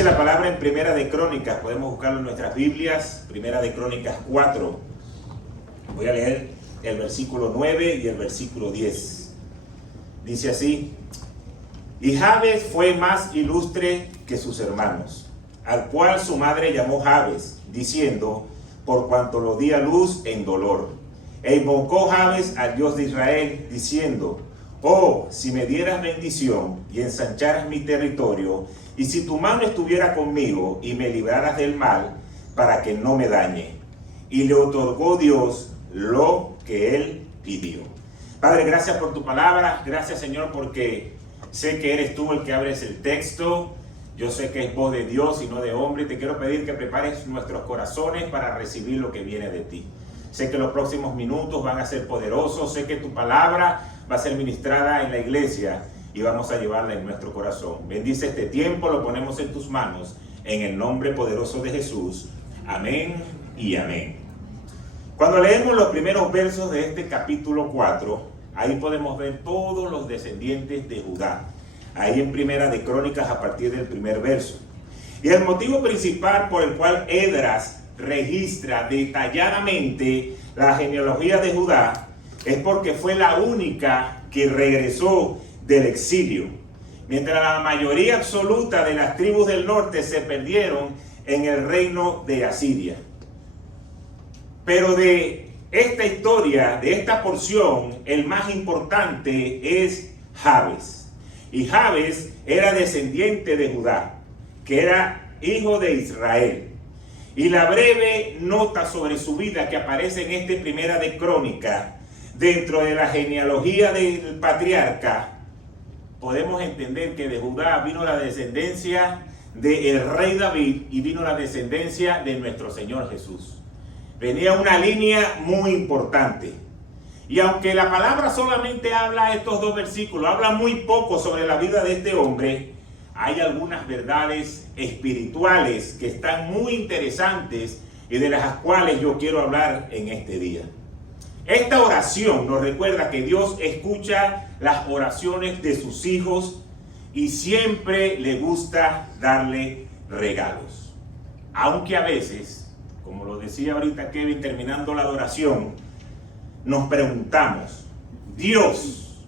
Dice la palabra en Primera de Crónicas, podemos buscarlo en nuestras Biblias, Primera de Crónicas 4. Voy a leer el versículo 9 y el versículo 10. Dice así: y Jabes fue más ilustre que sus hermanos, al cual su madre llamó Jabes, diciendo, por cuanto lo di a luz en dolor. E invocó Jabes al Dios de Israel, diciendo, oh, si me dieras bendición y ensancharas mi territorio, y si tu mano estuviera conmigo y me libraras del mal, para que no me dañe. Y le otorgó Dios lo que él pidió. Padre, gracias por tu palabra. Gracias, Señor, porque sé que eres tú el que abres el texto. Yo sé que es voz de Dios y no de hombre. Te quiero pedir que prepares nuestros corazones para recibir lo que viene de ti. Sé que los próximos minutos van a ser poderosos. Sé que tu palabra va a ser ministrada en la iglesia y vamos a llevarla en nuestro corazón. Bendice este tiempo, lo ponemos en tus manos, en el nombre poderoso de Jesús. Amén y amén. Cuando leemos los primeros versos de este capítulo 4, ahí podemos ver todos los descendientes de Judá. Ahí en Primera de Crónicas a partir del primer verso. Y el motivo principal por el cual Esdras registra detalladamente la genealogía de Judá es porque fue la única que regresó del exilio, mientras la mayoría absoluta de las tribus del norte se perdieron en el reino de Asiria. Pero de esta historia, de esta porción, el más importante es Jabes. Y Jabes era descendiente de Judá, que era hijo de Israel. Y la breve nota sobre su vida que aparece en esta Primera de Crónicas, dentro de la genealogía del patriarca, podemos entender que de Judá vino la descendencia del rey David y vino la descendencia de nuestro Señor Jesús. Venía una línea muy importante. Y aunque la palabra solamente habla estos dos versículos, habla muy poco sobre la vida de este hombre, hay algunas verdades espirituales que están muy interesantes y de las cuales yo quiero hablar en este día. Esta oración nos recuerda que Dios escucha las oraciones de sus hijos y siempre le gusta darle regalos. Aunque a veces, como lo decía ahorita Kevin terminando la adoración, nos preguntamos, Dios,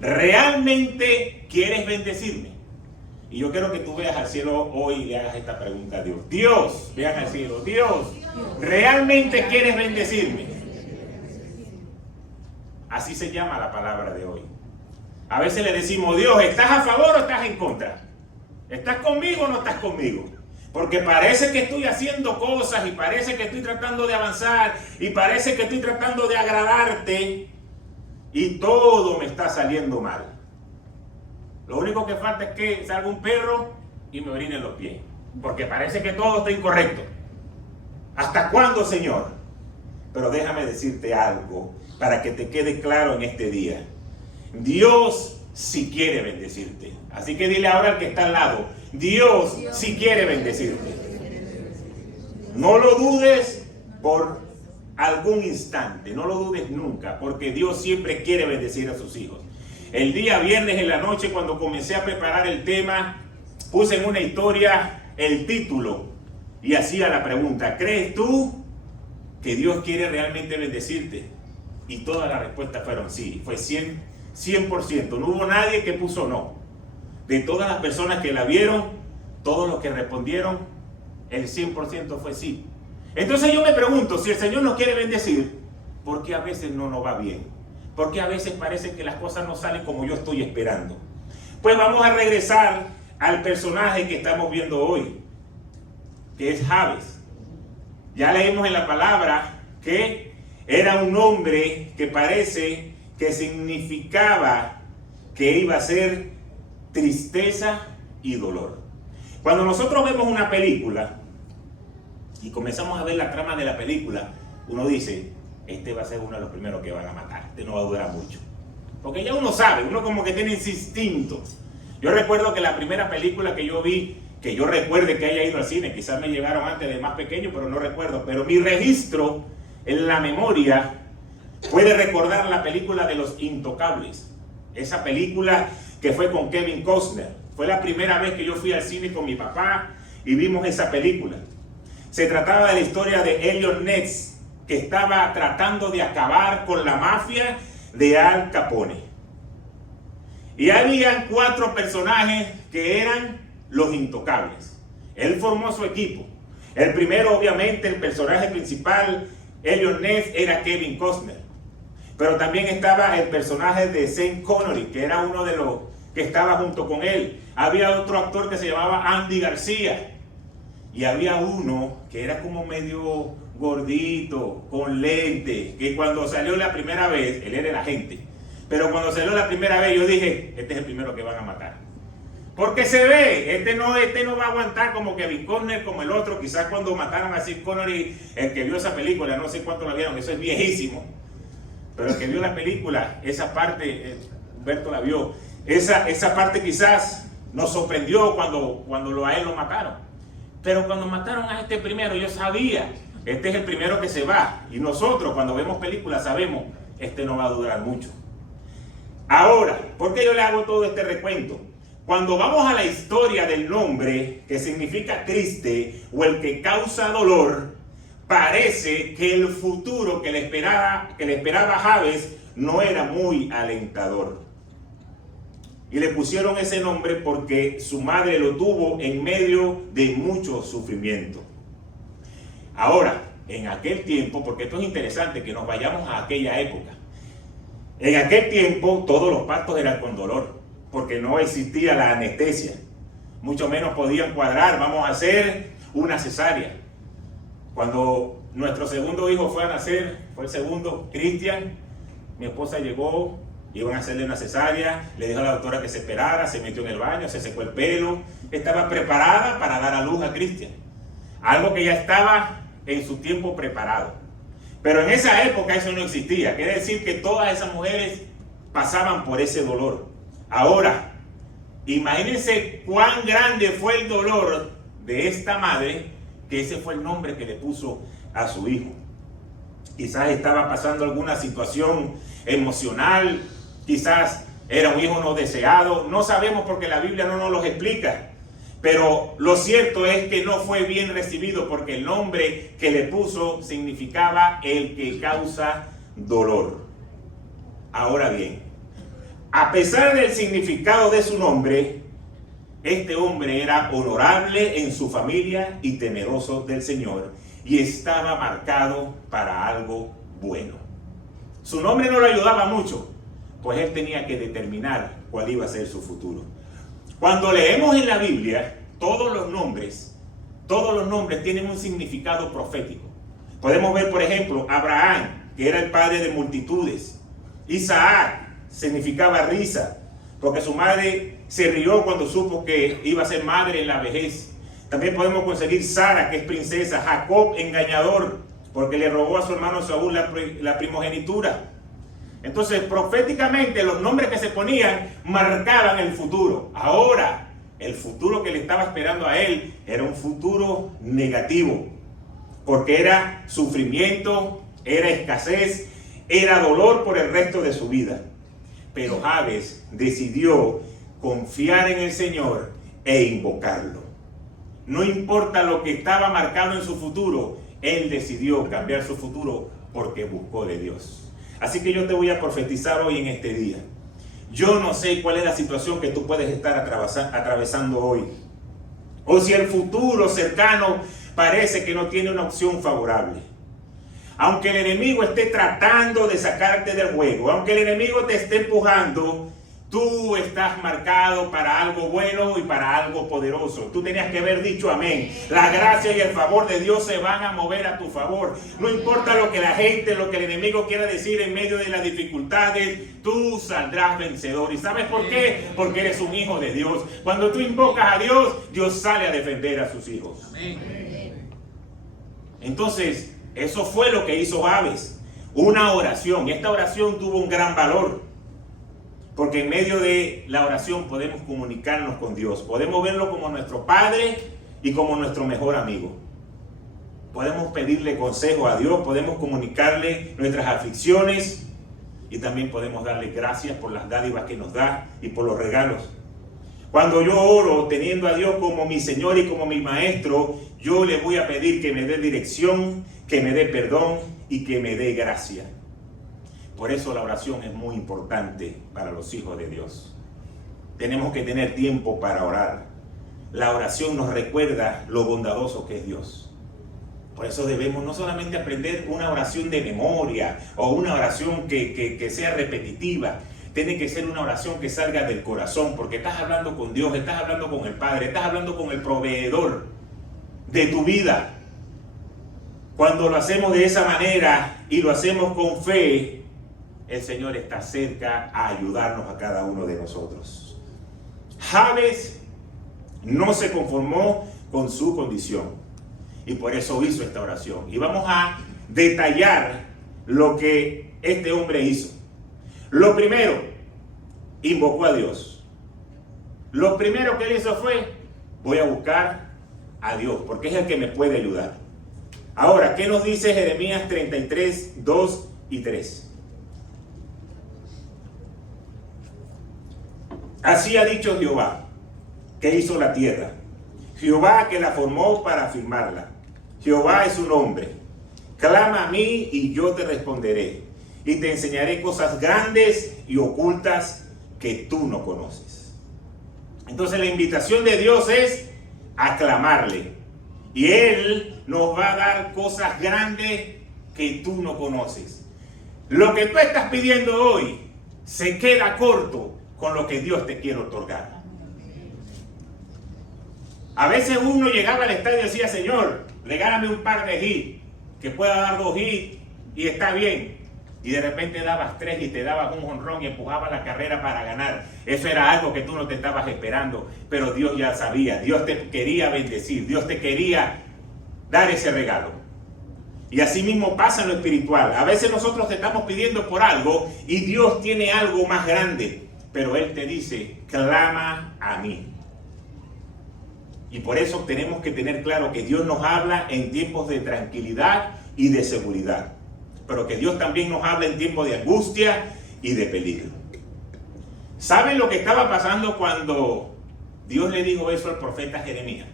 ¿realmente quieres bendecirme? Y yo quiero que tú veas al cielo hoy y le hagas esta pregunta a Dios. Dios, veas al cielo, Dios, ¿realmente quieres bendecirme? Así se llama la palabra de hoy. A veces le decimos, Dios, ¿estás a favor o estás en contra? ¿Estás conmigo o no estás conmigo? Porque parece que estoy haciendo cosas y parece que estoy tratando de avanzar y parece que estoy tratando de agradarte y todo me está saliendo mal. Lo único que falta es que salga un perro y me orine en los pies. Porque parece que todo está incorrecto. ¿Hasta cuándo, Señor? Pero déjame decirte algo para que te quede claro en este día. Dios sí quiere bendecirte. Así que dile ahora al que está al lado, Dios sí quiere bendecirte. No lo dudes por algún instante, no lo dudes nunca, porque Dios siempre quiere bendecir a sus hijos. El día viernes en la noche, cuando comencé a preparar el tema, puse en una historia el título y hacía la pregunta, ¿crees tú que Dios quiere realmente bendecirte? Y todas las respuestas fueron sí, fue 100%, no hubo nadie que puso no. De todas las personas que la vieron, todos los que respondieron, el 100% fue sí. Entonces yo me pregunto, si el Señor nos quiere bendecir, ¿por qué a veces no nos va bien? ¿Por qué a veces parece que las cosas no salen como yo estoy esperando? Pues vamos a regresar al personaje que estamos viendo hoy, que es Jabes. Ya leímos en la palabra que era un hombre que parece que significaba que iba a ser tristeza y dolor. Cuando nosotros vemos una película y comenzamos a ver la trama de la película, uno dice, este va a ser uno de los primeros que van a matar, este no va a durar mucho. Porque ya uno sabe, uno como que tiene ese instinto. Yo recuerdo que la primera película que yo vi, que yo recuerde que haya ido al cine, quizás me llegaron antes de más pequeño, pero no recuerdo, pero mi registro en la memoria puede recordar la película de Los Intocables. Esa película que fue con Kevin Costner. Fue la primera vez que yo fui al cine con mi papá y vimos esa película. Se trataba de la historia de Eliot Ness, que estaba tratando de acabar con la mafia de Al Capone. Y habían 4 personajes que eran los intocables. Él formó su equipo. El primero, obviamente, el personaje principal, Eliot Ness, era Kevin Costner. Pero también estaba el personaje de Sean Connery, que era uno de los que estaba junto con él. Había otro actor que se llamaba Andy García. Y había uno que era como medio gordito, con lente, que cuando salió la primera vez, él era el agente, pero cuando salió la primera vez yo dije, este es el primero que van a matar. Porque se ve, este no va a aguantar como Kevin Costner, como el otro. Quizás cuando mataron a Sean Connery, el que vio esa película, no sé cuánto la vieron, eso es viejísimo, pero el que vio la película, esa parte, Humberto la vio, esa parte quizás nos sorprendió cuando a él lo mataron. Pero cuando mataron a este primero, yo sabía, este es el primero que se va. Y nosotros cuando vemos películas sabemos, este no va a durar mucho. Ahora, ¿por qué yo le hago todo este recuento? Cuando vamos a la historia del nombre, que significa triste o el que causa dolor, parece que el futuro que le esperaba Jabes no era muy alentador. Y le pusieron ese nombre porque su madre lo tuvo en medio de mucho sufrimiento. Ahora, en aquel tiempo, porque esto es interesante que nos vayamos a aquella época. En aquel tiempo todos los partos eran con dolor, porque no existía la anestesia. Mucho menos podían cuadrar, vamos a hacer una cesárea. Cuando nuestro segundo hijo fue a nacer, fue el segundo, Cristian, mi esposa llegó, iban a hacerle una cesárea, le dijo a la doctora que se esperara, se metió en el baño, se secó el pelo, estaba preparada para dar a luz a Cristian. Algo que ya estaba en su tiempo preparado. Pero en esa época eso no existía, quiere decir que todas esas mujeres pasaban por ese dolor. Ahora, imagínense cuán grande fue el dolor de esta madre, que ese fue el nombre que le puso a su hijo. Quizás estaba pasando alguna situación emocional, quizás era un hijo no deseado, no sabemos porque la Biblia no nos lo explica, pero lo cierto es que no fue bien recibido porque el nombre que le puso significaba el que causa dolor. Ahora bien, a pesar del significado de su nombre, este hombre era honorable en su familia y temeroso del Señor, y estaba marcado para algo bueno. Su nombre no le ayudaba mucho, pues él tenía que determinar cuál iba a ser su futuro. Cuando leemos en la Biblia, todos los nombres tienen un significado profético. Podemos ver, por ejemplo, Abraham, que era el padre de multitudes. Isaac significaba risa, porque su madre se rió cuando supo que iba a ser madre en la vejez. También podemos conseguir Sara, que es princesa. Jacob, engañador, porque le robó a su hermano Saúl la primogenitura. Entonces, proféticamente, los nombres que se ponían marcaban el futuro. Ahora, el futuro que le estaba esperando a él era un futuro negativo, porque era sufrimiento, era escasez, era dolor por el resto de su vida. Pero Jabes decidió confiar en el Señor e invocarlo. No importa lo que estaba marcado en su futuro, él decidió cambiar su futuro porque buscó de Dios. Así que yo te voy a profetizar hoy en este día. Yo no sé cuál es la situación que tú puedes estar atravesando hoy. O si el futuro cercano parece que no tiene una opción favorable. Aunque el enemigo esté tratando de sacarte del juego, aunque el enemigo te esté empujando, tú estás marcado para algo bueno y para algo poderoso. Tú tenías que haber dicho amén. La gracia y el favor de Dios se van a mover a tu favor. No importa lo que la gente, lo que el enemigo quiera decir en medio de las dificultades, tú saldrás vencedor. ¿Y sabes por qué? Porque eres un hijo de Dios. Cuando tú invocas a Dios, Dios sale a defender a sus hijos. Amén. Entonces, eso fue lo que hizo Jabes. Una oración. Y esta oración tuvo un gran valor. Porque en medio de la oración podemos comunicarnos con Dios. Podemos verlo como nuestro Padre y como nuestro mejor amigo. Podemos pedirle consejo a Dios, podemos comunicarle nuestras aflicciones y también podemos darle gracias por las dádivas que nos da y por los regalos. Cuando yo oro teniendo a Dios como mi Señor y como mi Maestro, yo le voy a pedir que me dé dirección, que me dé perdón y que me dé gracia. Por eso la oración es muy importante para los hijos de Dios. Tenemos que tener tiempo para orar. La oración nos recuerda lo bondadoso que es Dios. Por eso debemos no solamente aprender una oración de memoria o una oración que sea repetitiva. Tiene que ser una oración que salga del corazón, porque estás hablando con Dios, estás hablando con el Padre, estás hablando con el proveedor de tu vida. Cuando lo hacemos de esa manera y lo hacemos con fe, el Señor está cerca a ayudarnos a cada uno de nosotros. Jabes no se conformó con su condición y por eso hizo esta oración. Y vamos a detallar lo que este hombre hizo. Lo primero, invocó a Dios. Lo primero que él hizo fue, voy a buscar a Dios, porque es el que me puede ayudar. Ahora, ¿qué nos dice Jeremías 33, 2 y 3? Así ha dicho Jehová, que hizo la tierra. Jehová que la formó para afirmarla. Jehová es su nombre. Clama a mí y yo te responderé. Y te enseñaré cosas grandes y ocultas que tú no conoces. Entonces la invitación de Dios es aclamarle. Y Él nos va a dar cosas grandes que tú no conoces. Lo que tú estás pidiendo hoy se queda corto con lo que Dios te quiere otorgar. A veces uno llegaba al estadio y decía, Señor, regálame un par de hits, que pueda dar 2 hits y está bien. Y de repente dabas 3 y te dabas un jonrón y empujabas la carrera para ganar. Eso era algo que tú no te estabas esperando, pero Dios ya sabía. Dios te quería bendecir, Dios te quería dar ese regalo. Y así mismo pasa en lo espiritual. A veces nosotros te estamos pidiendo por algo y Dios tiene algo más grande, pero Él te dice, clama a mí. Y por eso tenemos que tener claro que Dios nos habla en tiempos de tranquilidad y de seguridad, pero que Dios también nos habla en tiempos de angustia y de peligro. ¿Saben lo que estaba pasando cuando Dios le dijo eso al profeta Jeremías?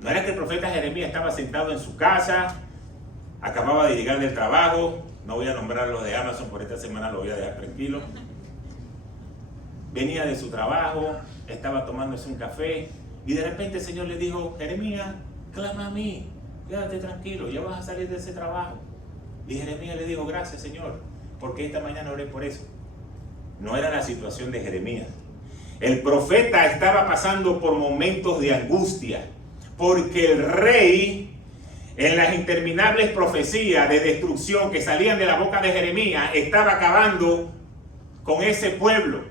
No era que el profeta Jeremías estaba sentado en su casa, acababa de llegar del trabajo, no voy a nombrar los de Amazon, por esta semana lo voy a dejar tranquilo. Venía de su trabajo, estaba tomándose un café y de repente el Señor le dijo, Jeremías, clama a mí, quédate tranquilo, ya vas a salir de ese trabajo. Y Jeremías le dijo, gracias Señor, porque esta mañana oré por eso. No era la situación de Jeremías. El profeta estaba pasando por momentos de angustia, porque el rey, en las interminables profecías de destrucción que salían de la boca de Jeremías, estaba acabando con ese pueblo.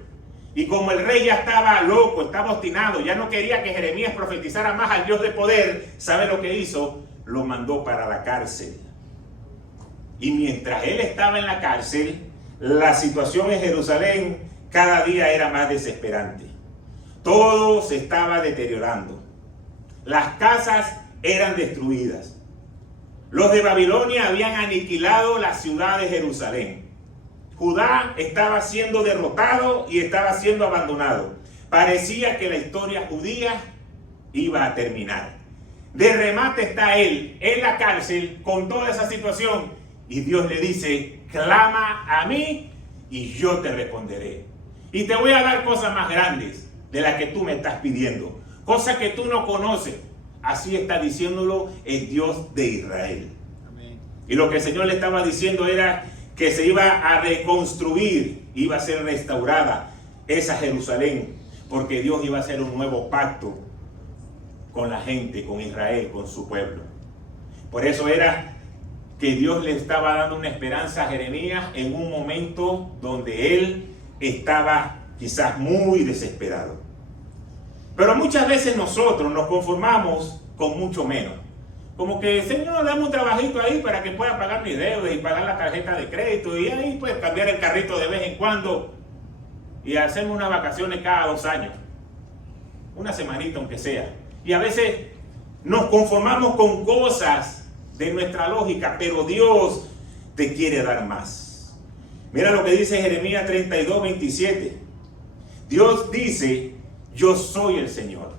Y como el rey ya estaba loco, estaba obstinado, ya no quería que Jeremías profetizara más al Dios de poder, ¿sabe lo que hizo? Lo mandó para la cárcel. Y mientras él estaba en la cárcel, la situación en Jerusalén cada día era más desesperante. Todo se estaba deteriorando. Las casas eran destruidas. Los de Babilonia habían aniquilado la ciudad de Jerusalén. Judá estaba siendo derrotado y estaba siendo abandonado. Parecía que la historia judía iba a terminar. De remate está él en la cárcel con toda esa situación y Dios le dice, clama a mí y yo te responderé. Y te voy a dar cosas más grandes de las que tú me estás pidiendo. Cosas que tú no conoces. Así está diciéndolo el Dios de Israel. Amén. Y lo que el Señor le estaba diciendo era que se iba a reconstruir, iba a ser restaurada esa Jerusalén, porque Dios iba a hacer un nuevo pacto con la gente, con Israel, con su pueblo. Por eso era que Dios le estaba dando una esperanza a Jeremías en un momento donde él estaba quizás muy desesperado. Pero muchas veces nosotros nos conformamos con mucho menos. Como que, Señor, dame un trabajito ahí para que pueda pagar mis deudas y pagar la tarjeta de crédito y ahí pues cambiar el carrito de vez en cuando y hacerme unas vacaciones cada 2 años. Una semanita aunque sea. Y a veces nos conformamos con cosas de nuestra lógica, pero Dios te quiere dar más. Mira lo que dice Jeremías 32, 27. Dios dice yo soy el Señor.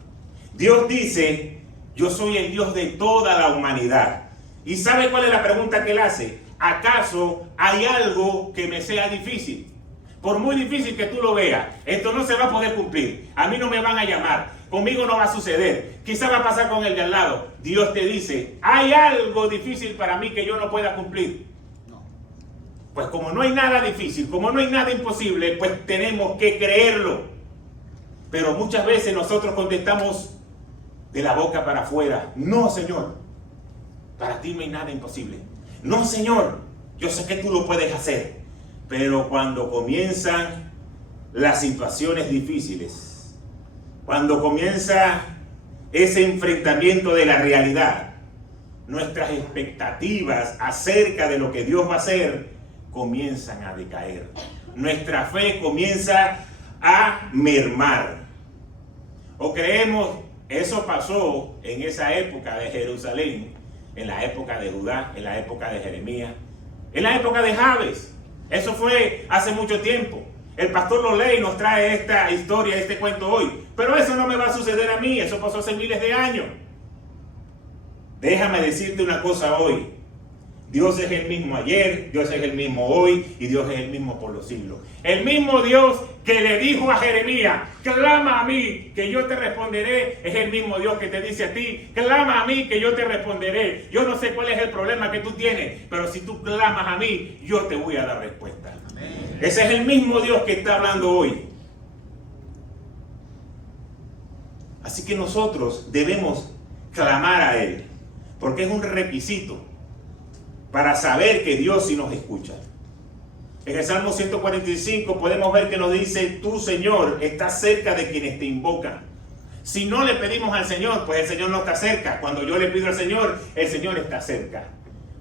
Dios dice, yo soy el Dios de toda la humanidad. ¿Y sabe cuál es la pregunta que él hace? ¿Acaso hay algo que me sea difícil? Por muy difícil que tú lo veas, esto no se va a poder cumplir. A mí no me van a llamar, conmigo no va a suceder. Quizá va a pasar con el de al lado. Dios te dice, ¿hay algo difícil para mí que yo no pueda cumplir? No. Pues como no hay nada difícil, como no hay nada imposible, pues tenemos que creerlo. Pero muchas veces nosotros contestamos de la boca para afuera, no, Señor, para ti no hay nada imposible. No, Señor, yo sé que tú lo puedes hacer. Pero cuando comienzan las situaciones difíciles, cuando comienza ese enfrentamiento de la realidad, nuestras expectativas acerca de lo que Dios va a hacer comienzan a decaer. Nuestra fe comienza a mermar. O creemos, eso pasó en esa época de Jerusalén, en la época de Judá, en la época de Jeremías, en la época de Jabes. Eso fue hace mucho tiempo. El pastor lo lee y nos trae esta historia, este cuento hoy. Pero eso no me va a suceder a mí, eso pasó hace miles de años. Déjame decirte una cosa hoy. Dios es el mismo ayer, Dios es el mismo hoy y Dios es el mismo por los siglos. El mismo Dios que le dijo a Jeremías, clama a mí que yo te responderé, es el mismo Dios que te dice a ti, clama a mí que yo te responderé. Yo no sé cuál es el problema que tú tienes, pero si tú clamas a mí, yo te voy a dar respuesta. Amén. Ese es el mismo Dios que está hablando hoy. Así que nosotros debemos clamar a Él, porque es un requisito para saber que Dios sí nos escucha. En el Salmo 145 podemos ver que nos dice, tú, Señor, estás cerca de quienes te invocan. Si no le pedimos al Señor, pues el Señor no está cerca. Cuando yo le pido al Señor, el Señor está cerca.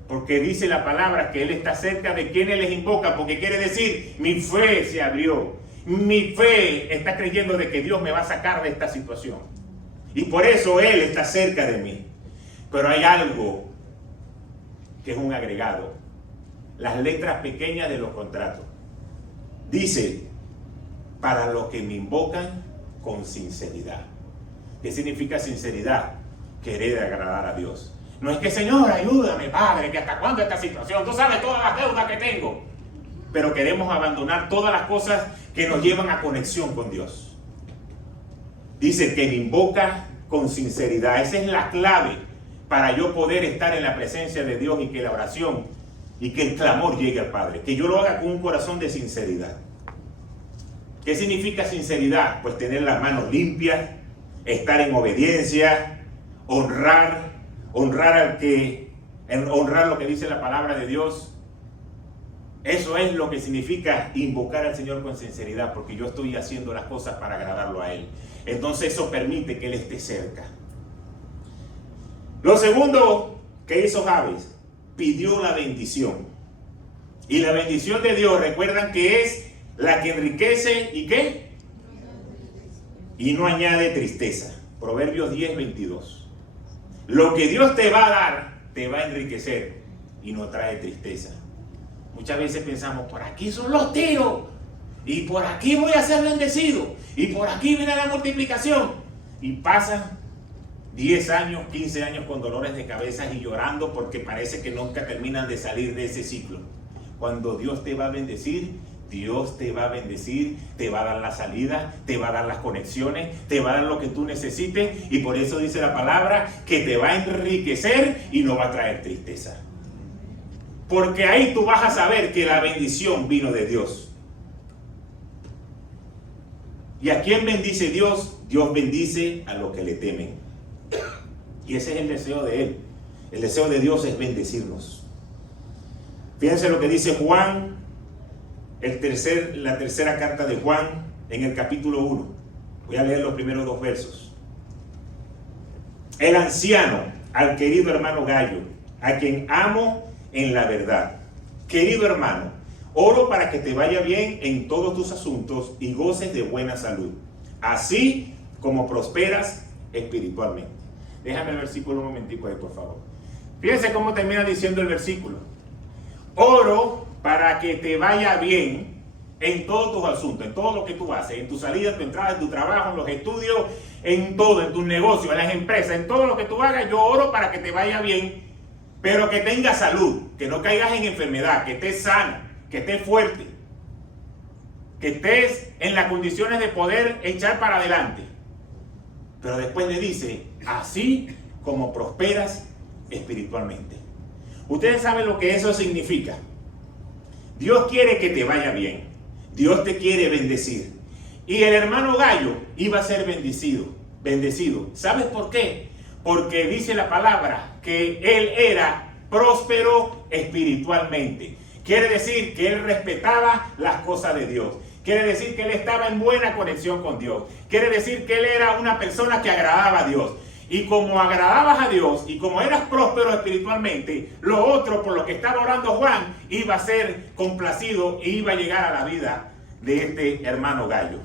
Porque dice la palabra que Él está cerca de quienes les invocan, porque quiere decir, mi fe se abrió. Mi fe está creyendo de que Dios me va a sacar de esta situación. Y por eso Él está cerca de mí. Pero hay algo que es un agregado, las letras pequeñas de los contratos. Dice, para los que me invocan con sinceridad. ¿Qué significa sinceridad? Querer agradar a Dios. No es que, Señor, ayúdame, Padre, que hasta cuándo esta situación, tú sabes todas las deudas que tengo. Pero queremos abandonar todas las cosas que nos llevan a conexión con Dios. Dice que me invoca con sinceridad. Esa es la clave para yo poder estar en la presencia de Dios y que la oración y que el clamor llegue al Padre. Que yo lo haga con un corazón de sinceridad. ¿Qué significa sinceridad? Pues tener las manos limpias, estar en obediencia, honrar lo que dice la palabra de Dios. Eso es lo que significa invocar al Señor con sinceridad, porque yo estoy haciendo las cosas para agradarlo a Él. Entonces eso permite que Él esté cerca. Lo segundo que hizo Jabes, pidió la bendición. Y la bendición de Dios, recuerdan que es la que enriquece y ¿qué? Y no añade tristeza. Proverbios 10:22. Lo que Dios te va a dar, te va a enriquecer y no trae tristeza. Muchas veces pensamos, por aquí son los tiros, y por aquí voy a ser bendecido, y por aquí viene la multiplicación. Y pasan 10 años, 15 años con dolores de cabeza y llorando porque parece que nunca terminan de salir de ese ciclo. Cuando Dios te va a bendecir, Dios te va a bendecir, te va a dar la salida, te va a dar las conexiones, te va a dar lo que tú necesites, y por eso dice la palabra que te va a enriquecer y no va a traer tristeza. Porque ahí tú vas a saber que la bendición vino de Dios. ¿Y a quién bendice Dios? Dios bendice a los que le temen. Y ese es el deseo de Él. El deseo de Dios es bendecirnos. Fíjense lo que dice Juan, la tercera carta de Juan, en el capítulo 1. Voy a leer los primeros 2 versos. El anciano, al querido hermano Gallo, a quien amo en la verdad. Querido hermano, oro para que te vaya bien en todos tus asuntos y goces de buena salud, así como prosperas espiritualmente. Déjame el versículo un momentico ahí, por favor. Fíjense cómo termina diciendo el versículo. Oro para que te vaya bien en todos tus asuntos, en todo lo que tú haces, en tu salida, en tu entrada, en tu trabajo, en los estudios, en todo, en tus negocios, en las empresas, en todo lo que tú hagas. Yo oro para que te vaya bien, pero que tengas salud, que no caigas en enfermedad, que estés sana, que estés fuerte, que estés en las condiciones de poder echar para adelante. Pero después le dice, así como prosperas espiritualmente. Ustedes saben lo que eso significa. Dios quiere que te vaya bien. Dios te quiere bendecir. Y el hermano Gallo iba a ser bendecido. ¿Sabes por qué? Porque dice la palabra que él era próspero espiritualmente. Quiere decir que él respetaba las cosas de Dios. Quiere decir que él estaba en buena conexión con Dios. Quiere decir que él era una persona que agradaba a Dios. Y como agradabas a Dios y como eras próspero espiritualmente, lo otro por lo que estaba orando Juan iba a ser complacido e iba a llegar a la vida de este hermano Gallo.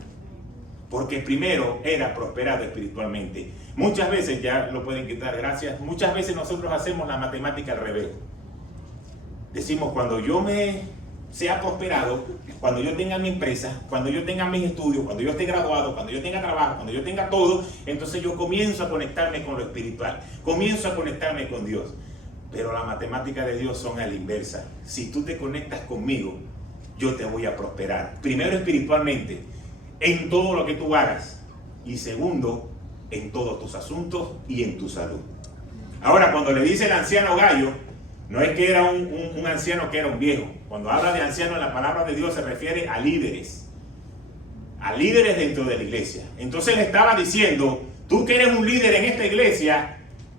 Porque primero era prosperado espiritualmente. Muchas veces, ya lo pueden quitar, gracias, muchas veces nosotros hacemos la matemática al revés. Decimos, cuando yo me sea prosperado, cuando yo tenga mi empresa, cuando yo tenga mis estudios, cuando yo esté graduado, cuando yo tenga trabajo, cuando yo tenga todo, entonces yo comienzo a conectarme con lo espiritual, comienzo a conectarme con Dios. Pero las matemáticas de Dios son a la inversa. Si tú te conectas conmigo, yo te voy a prosperar. Primero espiritualmente, en todo lo que tú hagas. Y segundo, en todos tus asuntos y en tu salud. Ahora, cuando le dice el anciano Gallo, no es que era un anciano que era un viejo. Cuando habla de anciano en la palabra de Dios se refiere a líderes dentro de la iglesia. Entonces le estaba diciendo, tú que eres un líder en esta iglesia,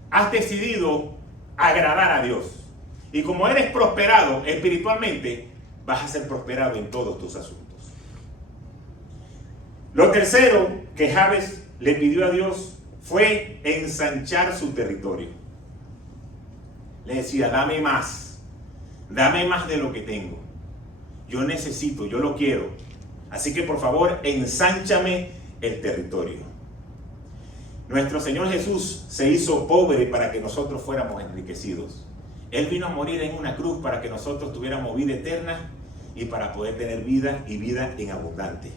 has decidido agradar a Dios. Y como eres prosperado espiritualmente, vas a ser prosperado en todos tus asuntos. Lo tercero que Jabes le pidió a Dios fue ensanchar su territorio. Le decía, dame más de lo que tengo. Yo necesito, yo lo quiero. Así que por favor, ensánchame el territorio. Nuestro Señor Jesús se hizo pobre para que nosotros fuéramos enriquecidos. Él vino a morir en una cruz para que nosotros tuviéramos vida eterna y para poder tener vida y vida en abundante.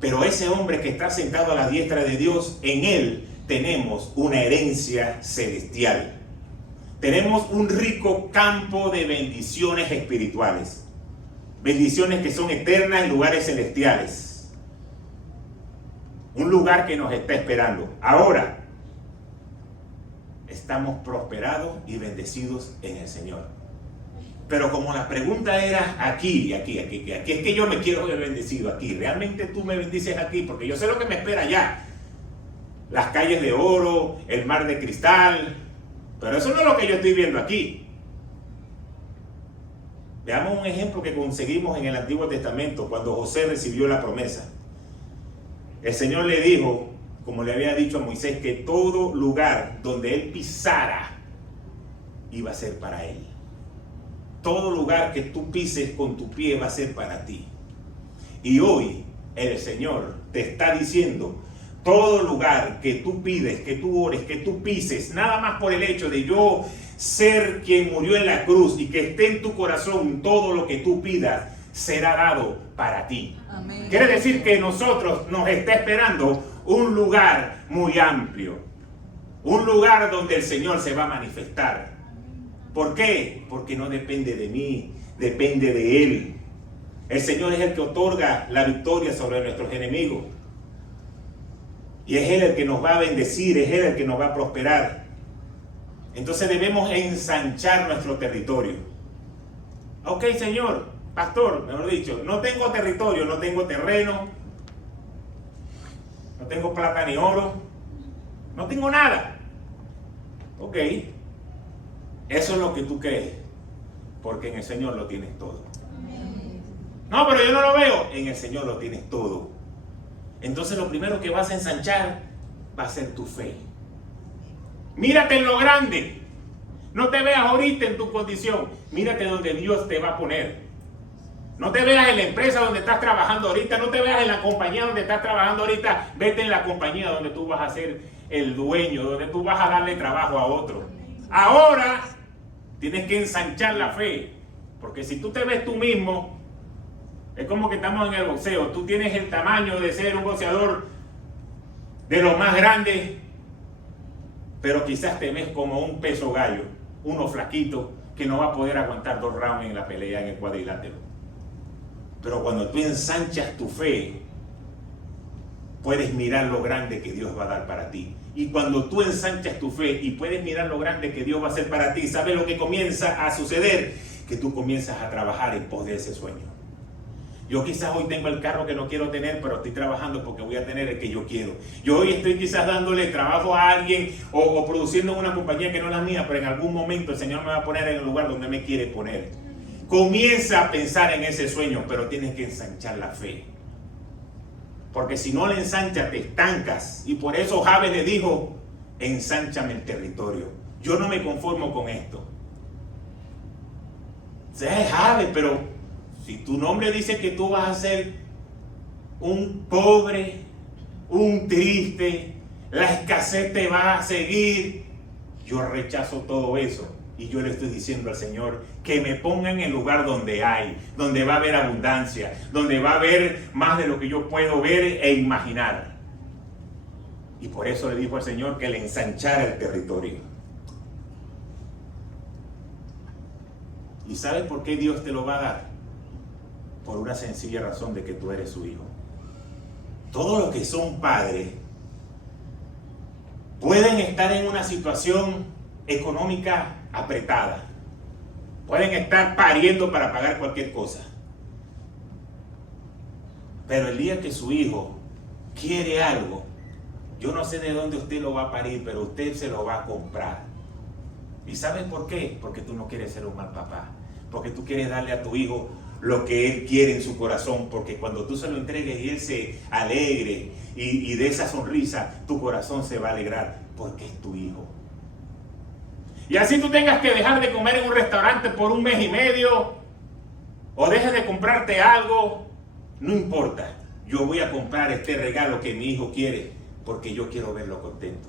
Pero ese hombre que está sentado a la diestra de Dios, en él tenemos una herencia celestial. Tenemos un rico campo de bendiciones espirituales. Bendiciones que son eternas en lugares celestiales. Un lugar que nos está esperando. Ahora, estamos prosperados y bendecidos en el Señor. Pero como la pregunta era aquí, es que yo me quiero ver bendecido aquí. Realmente tú me bendices aquí, porque yo sé lo que me espera allá. Las calles de oro, el mar de cristal. Pero eso no es lo que yo estoy viendo aquí. Veamos un ejemplo que conseguimos en el Antiguo Testamento, cuando José recibió la promesa. El Señor le dijo, como le había dicho a Moisés, que todo lugar donde él pisara iba a ser para él. Todo lugar que tú pises con tu pie va a ser para ti. Y hoy el Señor te está diciendo, todo lugar que tú pides, que tú ores, que tú pises, nada más por el hecho de yo ser quien murió en la cruz y que esté en tu corazón, todo lo que tú pidas será dado para ti. Amén. Quiere decir que nosotros nos está esperando un lugar muy amplio, un lugar donde el Señor se va a manifestar. ¿Por qué? Porque no depende de mí, depende de Él. El Señor es el que otorga la victoria sobre nuestros enemigos. Y es Él el que nos va a bendecir, es Él el que nos va a prosperar. Entonces debemos ensanchar nuestro territorio. Ok, Señor, pastor, mejor dicho, no tengo territorio, no tengo terreno, no tengo plata ni oro, no tengo nada. Ok, eso es lo que tú crees, porque en el Señor lo tienes todo. No, pero yo no lo veo, en el Señor lo tienes todo. Entonces lo primero que vas a ensanchar va a ser tu fe. Mírate en lo grande. No te veas ahorita en tu condición. Mírate donde Dios te va a poner. No te veas en la empresa donde estás trabajando ahorita. No te veas en la compañía donde estás trabajando ahorita. Vete en la compañía donde tú vas a ser el dueño, donde tú vas a darle trabajo a otro. Ahora tienes que ensanchar la fe. Porque si tú te ves tú mismo, Es como que estamos en el boxeo. Tú tienes el tamaño de ser un boxeador de los más grandes, pero quizás te ves como un peso gallo, uno flaquito, que no va a poder aguantar 2 rounds en la pelea en el cuadrilátero. Pero cuando tú ensanchas tu fe, puedes mirar lo grande que Dios va a dar para ti. Y cuando tú ensanchas tu fe y puedes mirar lo grande que Dios va a hacer para ti, ¿sabes lo que comienza a suceder? Que tú comienzas a trabajar en pos de ese sueño. Yo quizás hoy tengo el carro que no quiero tener, pero estoy trabajando porque voy a tener el que yo quiero. Yo hoy estoy quizás dándole trabajo a alguien o produciendo una compañía que no es la mía, pero en algún momento el Señor me va a poner en el lugar donde me quiere poner. Comienza a pensar en ese sueño, pero tienes que ensanchar la fe. Porque si no le ensanchas, te estancas. Y por eso Jabes le dijo, ensánchame el territorio. Yo no me conformo con esto. O sea, es Jabes, pero si tu nombre dice que tú vas a ser un pobre, un triste, la escasez te va a seguir, yo rechazo todo eso. Y yo le estoy diciendo al Señor que me ponga en el lugar donde hay, donde va a haber abundancia, donde va a haber más de lo que yo puedo ver e imaginar. Y por eso le dijo al Señor que le ensanchara el territorio. ¿Y sabes por qué Dios te lo va a dar? Por una sencilla razón de que tú eres su hijo. Todos los que son padres pueden estar en una situación económica apretada. Pueden estar pariendo para pagar cualquier cosa. Pero el día que su hijo quiere algo, yo no sé de dónde usted lo va a parir, pero usted se lo va a comprar. ¿Y sabes por qué? Porque tú no quieres ser un mal papá. Porque tú quieres darle a tu hijo lo que él quiere en su corazón. Porque cuando tú se lo entregues y él se alegre y de esa sonrisa, tu corazón se va a alegrar porque es tu hijo. Y así tú tengas que dejar de comer en un restaurante por 1 mes y medio, o dejes de comprarte algo, no importa. Yo voy a comprar este regalo que mi hijo quiere, porque yo quiero verlo contento.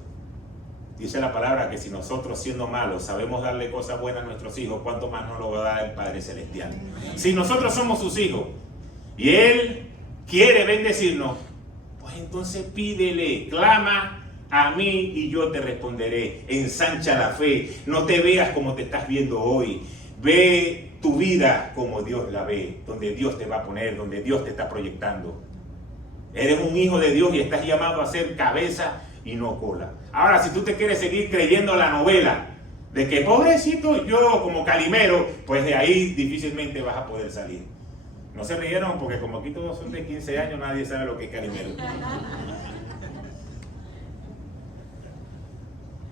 Dice la palabra que si nosotros, siendo malos, sabemos darle cosas buenas a nuestros hijos, ¿cuánto más nos lo va a dar el Padre Celestial? Si nosotros somos sus hijos y Él quiere bendecirnos, pues entonces pídele, clama a mí y yo te responderé. Ensancha la fe. No te veas como te estás viendo hoy. Ve tu vida como Dios la ve, donde Dios te va a poner, donde Dios te está proyectando. Eres un hijo de Dios y estás llamado a ser cabeza y no cola. Ahora, si tú te quieres seguir creyendo la novela de que pobrecito yo como Calimero, pues de ahí difícilmente vas a poder salir. No se rieron porque como aquí todos son de 15 años, nadie sabe lo que es Calimero.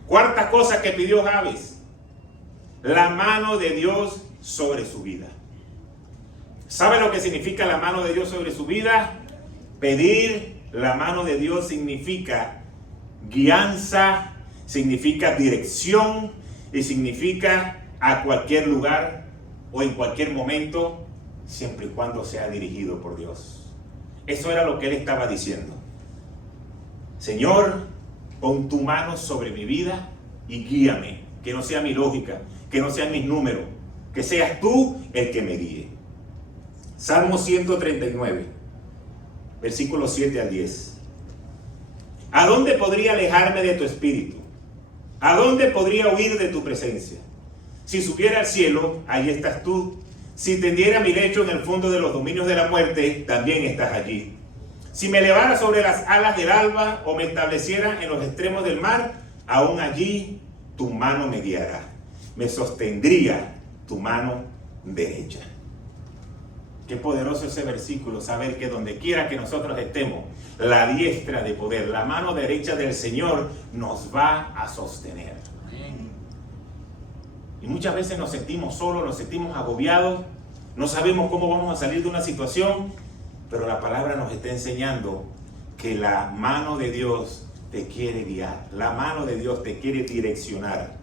Cuarta cosa que pidió Jabes, la mano de Dios sobre su vida. ¿Sabe lo que significa la mano de Dios sobre su vida? Pedir la mano de Dios significa guianza, significa dirección y significa a cualquier lugar o en cualquier momento, siempre y cuando sea dirigido por Dios. Eso era lo que él estaba diciendo. Señor, pon tu mano sobre mi vida y guíame, que no sea mi lógica, que no sean mis números, que seas tú el que me guíe. Salmo 139, versículos 7 al 10. ¿A dónde podría alejarme de tu espíritu? ¿A dónde podría huir de tu presencia? Si subiera al cielo, ahí estás tú. Si tendiera mi lecho en el fondo de los dominios de la muerte, también estás allí. Si me elevara sobre las alas del alba o me estableciera en los extremos del mar, aún allí tu mano me guiará. Me sostendría tu mano derecha. Qué poderoso ese versículo, saber que donde quiera que nosotros estemos, la diestra de poder, la mano derecha del Señor nos va a sostener. Y muchas veces nos sentimos solos, nos sentimos agobiados, no sabemos cómo vamos a salir de una situación, pero la palabra nos está enseñando que la mano de Dios te quiere guiar, la mano de Dios te quiere direccionar.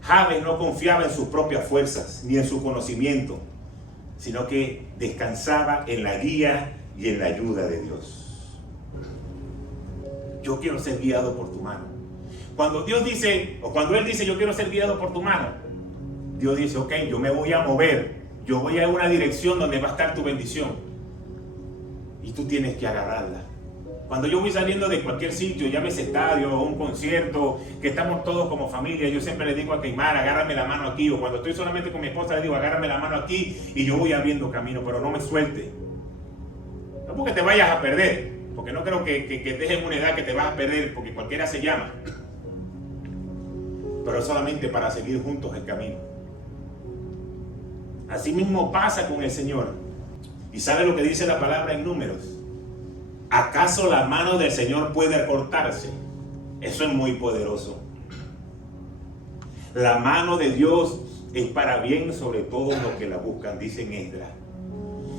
Jabes no confiaba en sus propias fuerzas ni en su conocimiento, sino que descansaba en la guía y en la ayuda de Dios. Yo quiero ser guiado por tu mano. Cuando Dios dice, o cuando Él dice, yo quiero ser guiado por tu mano, Dios dice, ok, yo me voy a mover Yo voy a una dirección donde va a estar tu bendición. Y tú tienes que agarrarla. Cuando yo voy saliendo de cualquier sitio, llámese estadio o un concierto, que estamos todos como familia, yo siempre le digo a Keimar, agárrame la mano aquí. O cuando estoy solamente con mi esposa, le digo, agárrame la mano aquí. Y yo voy abriendo camino, pero no me suelte. No porque te vayas a perder, porque no creo que estés en una edad que te vas a perder, porque cualquiera se llama. Pero solamente para seguir juntos el camino. Así mismo pasa con el Señor. ¿Y sabe lo que dice la palabra en Números? ¿Acaso la mano del Señor puede cortarse? Eso es muy poderoso. La mano de Dios es para bien sobre todos los que la buscan, dice en Esdras.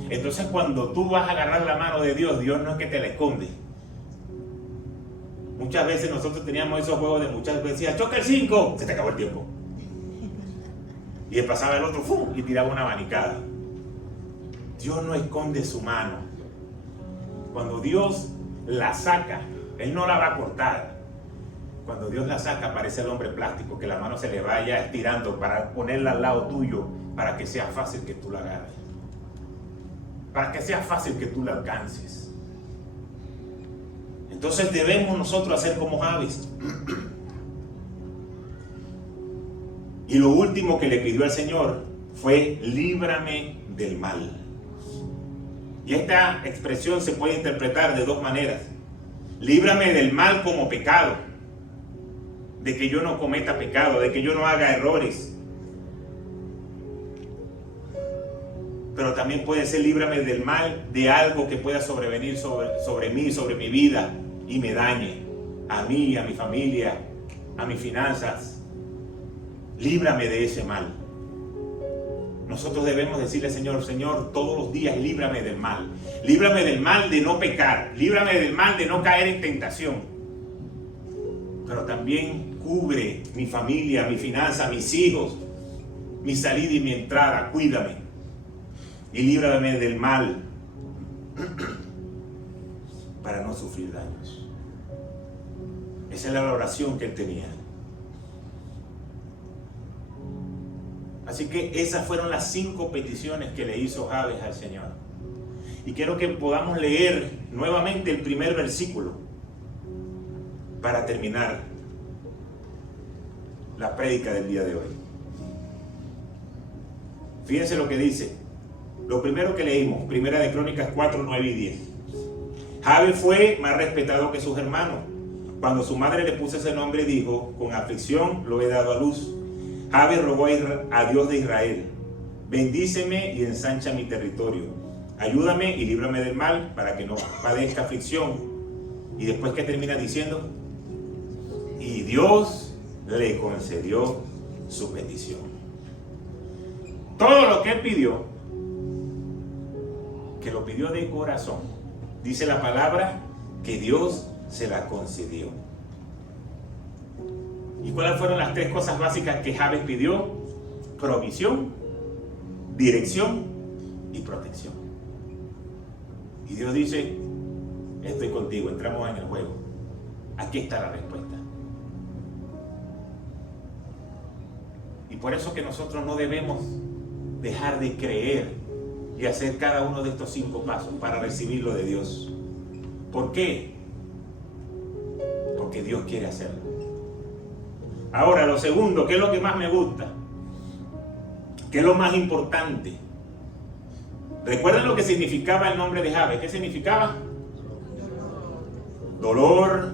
Entonces cuando tú vas a agarrar la mano de Dios, Dios no es que te la esconde. Muchas veces nosotros teníamos esos juegos de muchachos que decían, choca el 5, se te acabó el tiempo. Y pasaba el otro, ¡fum!, y tiraba una abanicada. Dios no esconde su mano. Cuando Dios la saca, Él no la va a cortar. Cuando Dios la saca, parece el hombre plástico, que la mano se le vaya estirando para ponerla al lado tuyo, para que sea fácil que tú la agarres. Para que sea fácil que tú la alcances. Entonces debemos nosotros hacer como Jabes. Y lo último que le pidió al Señor fue, líbrame del mal. Y esta expresión se puede interpretar de dos maneras. Líbrame del mal como pecado, de que yo no cometa pecado, de que yo no haga errores. Pero también puede ser, líbrame del mal de algo que pueda sobrevenir sobre mí, sobre mi vida, y me dañe a mí, a mi familia, a mis finanzas. Líbrame de ese mal. Nosotros debemos decirle, Señor, Señor, todos los días líbrame del mal. Líbrame del mal de no pecar. Líbrame del mal de no caer en tentación. Pero también cubre mi familia, mi finanza, mis hijos, mi salida y mi entrada. Cuídame. Y líbrame del mal para no sufrir daños. Esa es la oración que él tenía. Así que esas fueron las 5 peticiones que le hizo Jabes al Señor. Y quiero que podamos leer nuevamente el primer versículo para terminar la prédica del día de hoy. Fíjense lo que dice. Lo primero que leímos, Primera de Crónicas 4, 9 y 10. Jabes fue más respetado que sus hermanos. Cuando su madre le puso ese nombre, dijo, con aflicción lo he dado a luz. Jabes rogó a Dios de Israel, bendíceme y ensancha mi territorio, ayúdame y líbrame del mal para que no padezca aflicción. Y después que termina diciendo, y Dios le concedió su petición. Todo lo que él pidió, que lo pidió de corazón, dice la palabra que Dios se la concedió. ¿Y cuáles fueron las 3 cosas básicas que Jabes pidió? Provisión, dirección y protección. Y Dios dice, estoy contigo, entramos en el juego. Aquí está la respuesta. Y por eso que nosotros no debemos dejar de creer y hacer cada uno de estos 5 pasos para recibirlo de Dios. ¿Por qué? Porque Dios quiere hacerlo. Ahora, lo segundo, ¿qué es lo que más me gusta? ¿Qué es lo más importante? ¿Recuerdan lo que significaba el nombre de Jabes? ¿Qué significaba? Dolor,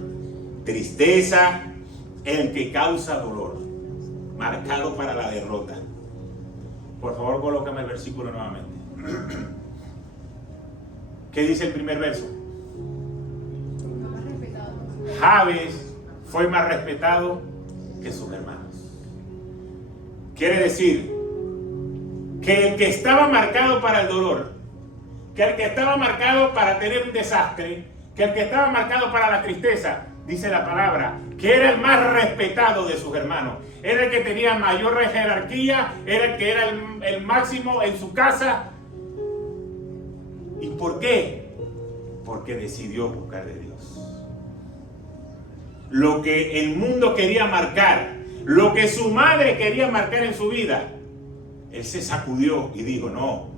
tristeza, el que causa dolor, marcado para la derrota. Por favor, colócame el versículo nuevamente. ¿Qué dice el primer verso? Jabes fue más respetado que sus hermanos. Quiere decir que el que estaba marcado para el dolor, que el que estaba marcado para tener un desastre, que el que estaba marcado para la tristeza, dice la palabra, que era el más respetado de sus hermanos, era el que tenía mayor jerarquía, era el que era el máximo en su casa. ¿Y por qué? Porque decidió buscar de Dios. Lo que el mundo quería marcar, lo que su madre quería marcar en su vida, Él se sacudió y dijo, no,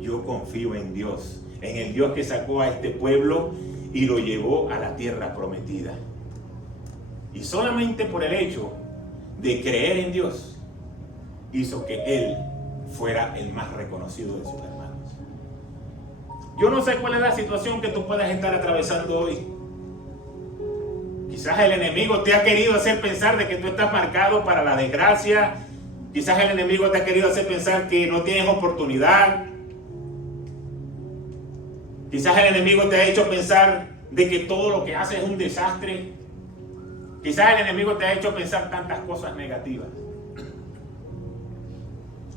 yo confío en Dios, en el Dios que sacó a este pueblo y lo llevó a la tierra prometida. Y solamente por el hecho de creer en Dios, hizo que él fuera el más reconocido de sus hermanos. Yo no sé cuál es la situación que tú puedas estar atravesando hoy. Quizás el enemigo te ha querido hacer pensar de que tú estás marcado para la desgracia. Quizás el enemigo te ha querido hacer pensar que no tienes oportunidad. Quizás el enemigo te ha hecho pensar de que todo lo que haces es un desastre. Quizás el enemigo te ha hecho pensar tantas cosas negativas.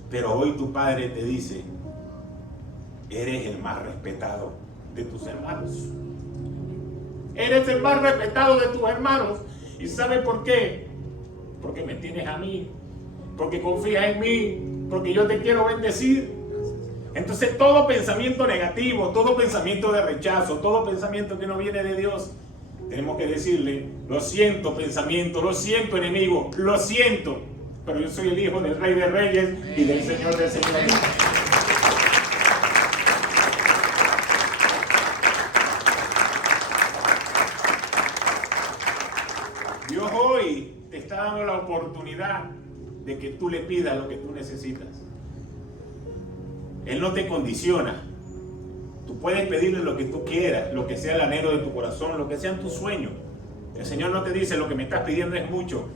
Pero hoy tu Padre te dice, eres el más respetado de tus hermanos. Eres el más respetado de tus hermanos. ¿Y sabes por qué? Porque me tienes a mí. Porque confías en mí. Porque yo te quiero bendecir. Entonces todo pensamiento negativo, todo pensamiento de rechazo, todo pensamiento que no viene de Dios, tenemos que decirle, lo siento pensamiento, lo siento enemigo, lo siento, pero yo soy el hijo del Rey de Reyes y del Señor del Señor. Dios hoy te está dando la oportunidad de que tú le pidas lo que tú necesitas. Él no te condiciona. Tú puedes pedirle lo que tú quieras, lo que sea el anhelo de tu corazón, lo que sean tus sueños. El Señor no te dice lo que me estás pidiendo es mucho.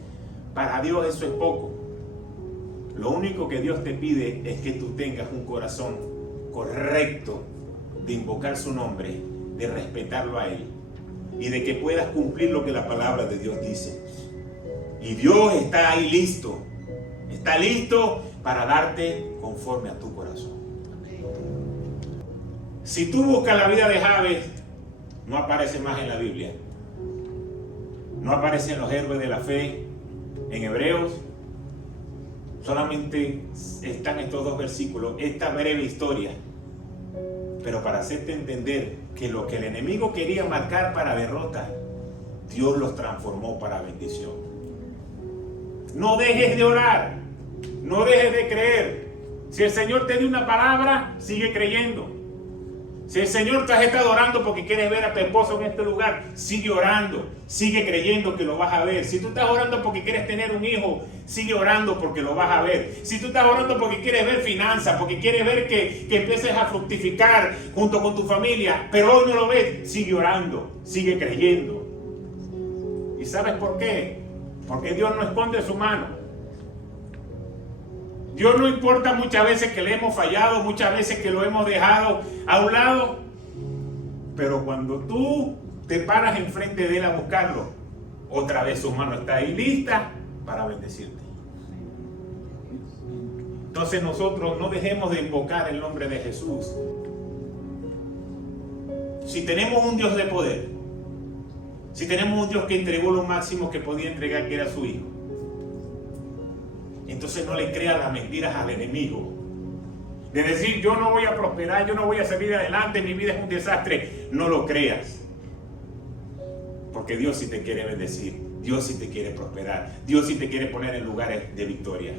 Para Dios eso es poco. Lo único que Dios te pide es que tú tengas un corazón correcto de invocar su nombre, de respetarlo a Él y de que puedas cumplir lo que la palabra de Dios dice. Y Dios está ahí listo. Está listo para darte conforme a tu corazón. Si tú buscas la vida de Jabes, no aparece más en la Biblia. No aparece en los héroes de la fe, en Hebreos. Solamente están estos dos versículos, esta breve historia. Pero para hacerte entender que lo que el enemigo quería marcar para derrota, Dios los transformó para bendición. No dejes de orar, no dejes de creer. Si el Señor te dio una palabra, sigue creyendo. Si el Señor te has estado orando porque quieres ver a tu esposo en este lugar, sigue orando, sigue creyendo que lo vas a ver. Si tú estás orando porque quieres tener un hijo, sigue orando porque lo vas a ver. Si tú estás orando porque quieres ver finanzas, porque quieres ver que empieces a fructificar junto con tu familia, pero hoy no lo ves, sigue orando, sigue creyendo. ¿Y sabes por qué? Porque Dios no esconde su mano. Dios no importa muchas veces que le hemos fallado, muchas veces que lo hemos dejado a un lado, pero cuando tú te paras enfrente de Él a buscarlo, otra vez su mano está ahí lista para bendecirte. Entonces nosotros no dejemos de invocar el nombre de Jesús. Si tenemos un Dios de poder, si tenemos un Dios que entregó lo máximo que podía entregar, que era su Hijo, entonces no le creas las mentiras al enemigo. De decir, yo no voy a prosperar, yo no voy a salir adelante, mi vida es un desastre. No lo creas. Porque Dios sí te quiere bendecir. Dios sí te quiere prosperar. Dios sí te quiere poner en lugares de victoria.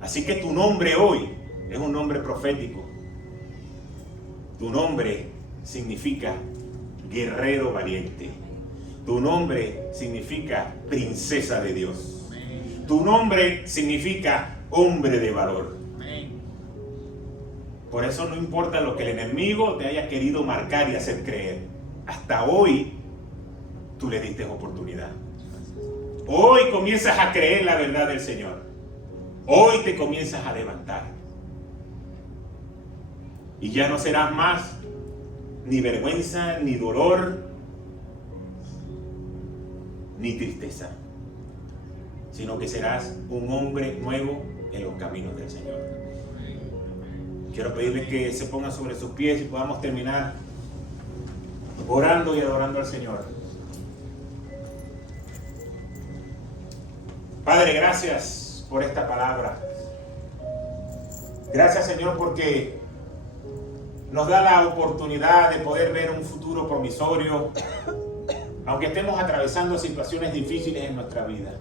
Así que tu nombre hoy es un nombre profético. Tu nombre significa guerrero valiente. Tu nombre significa princesa de Dios. Tu nombre significa hombre de valor. Por eso no importa lo que el enemigo te haya querido marcar y hacer creer. Hasta hoy tú le diste oportunidad. Hoy comienzas a creer la verdad del Señor. Hoy te comienzas a levantar. Y ya no serás más ni vergüenza, ni dolor, ni tristeza, sino que serás un hombre nuevo en los caminos del Señor. Quiero pedirles que se pongan sobre sus pies y podamos terminar orando y adorando al Señor. Padre, gracias por esta palabra. Gracias, Señor, porque nos da la oportunidad de poder ver un futuro promisorio, aunque estemos atravesando situaciones difíciles en nuestra vida.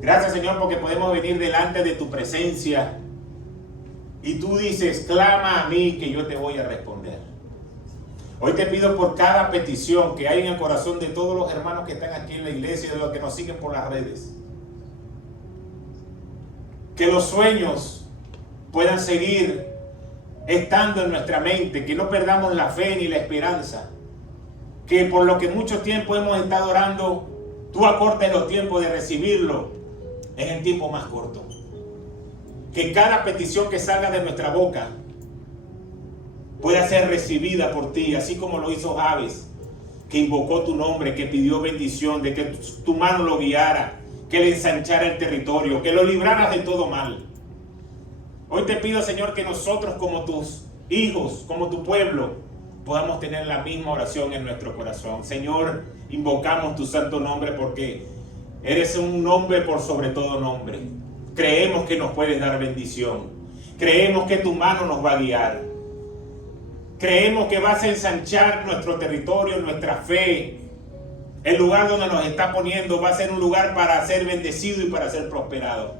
Gracias, Señor, porque podemos venir delante de tu presencia y tú dices, clama a mí que yo te voy a responder. Hoy te pido por cada petición que hay en el corazón de todos los hermanos que están aquí en la iglesia y de los que nos siguen por las redes. Que los sueños puedan seguir estando en nuestra mente, que no perdamos la fe ni la esperanza. Que por lo que mucho tiempo hemos estado orando, tú acortes los tiempos de recibirlo en el tiempo más corto. Que cada petición que salga de nuestra boca pueda ser recibida por ti, así como lo hizo Jabes, que invocó tu nombre, que pidió bendición, de que tu mano lo guiara, que le ensanchara el territorio, que lo libraras de todo mal. Hoy te pido, Señor, que nosotros como tus hijos, como tu pueblo, podamos tener la misma oración en nuestro corazón. Señor, invocamos tu santo nombre porque eres un nombre por sobre todo nombre. Creemos que nos puedes dar bendición. Creemos que tu mano nos va a guiar. Creemos que vas a ensanchar nuestro territorio, nuestra fe. El lugar donde nos está poniendo va a ser un lugar para ser bendecido y para ser prosperado.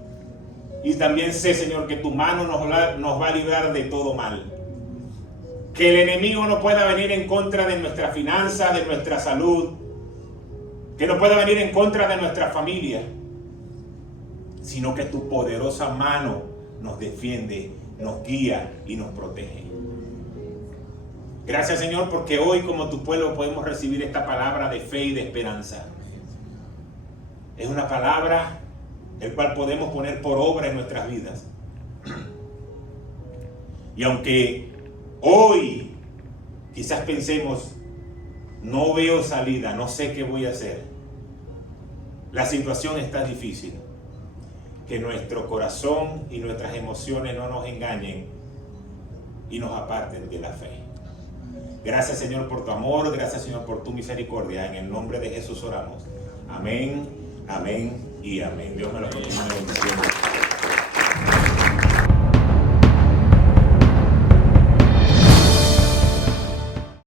Y también sé, Señor, que tu mano nos va a librar de todo mal. Que el enemigo no pueda venir en contra de nuestra finanza, de nuestra salud. Que no pueda venir en contra de nuestra familia. Sino que tu poderosa mano nos defiende, nos guía y nos protege. Gracias, Señor, porque hoy como tu pueblo podemos recibir esta palabra de fe y de esperanza. Es una palabra el cual podemos poner por obra en nuestras vidas. Y aunque hoy quizás pensemos, no veo salida, no sé qué voy a hacer, la situación está difícil, que nuestro corazón y nuestras emociones no nos engañen y nos aparten de la fe. Gracias, Señor, por tu amor, gracias, Señor, por tu misericordia. En el nombre de Jesús oramos. Amén, amén y amén. Dios me lo continúe bendiciendo.